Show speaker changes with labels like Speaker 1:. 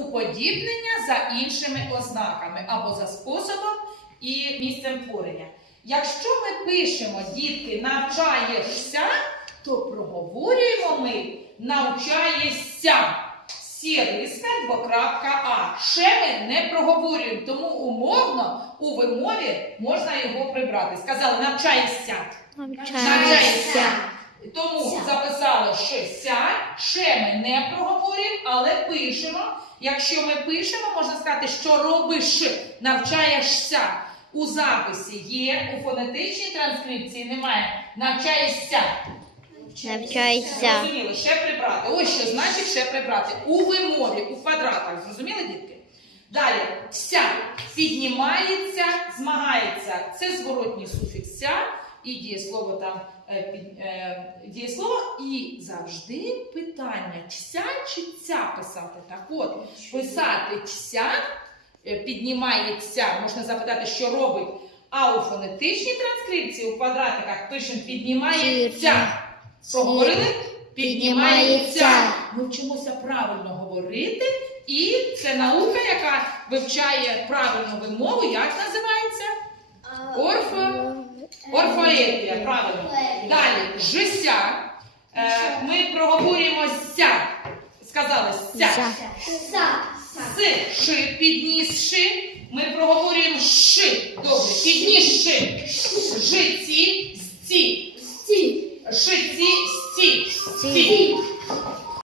Speaker 1: уподібнення за іншими ознаками або за способом і місцем творення. Якщо ми пишемо, дітки, навчаєшся, то проговорюємо ми навчаєшся. Сіриска, двокрапка А. Ще ми не проговорюємо, тому умовно у вимові можна його прибрати. Сказали навчаєшся. Навчаєшся. Тому записали що ся, ще ми не проговорюємо, але пишемо. Якщо ми пишемо, можна сказати, що робиш, навчаєшся. У записі є, у фонетичній транскрипції немає. Навчаєшся.
Speaker 2: Навчайся.
Speaker 1: Зрозуміло, ще прибрати. Ось що значить ще прибрати. У вимові, у квадратах. Зрозуміли, дітки? Далі, вся піднімається, змагається. Це зворотній суфікс ся і дієслово там е, під, е, дієслово. І завжди питання: ця чи ця писати. Так от, писати ця, е, піднімається, можна запитати, що робить. А у фонетичній транскрипції у квадратиках пишемо піднімається. Проговорили? Піднімається. Ми вчимося правильно говорити, і це наука, яка вивчає правильну вимову. Як називається? Орфо. Правильно. Далі, жися. Е, ми проговорюємо ся. Сказали ся. С, ши, піднісши. Ми проговорюємо ши. Добре, піднісши. Жиці, сці. Шиці, сті. Сці.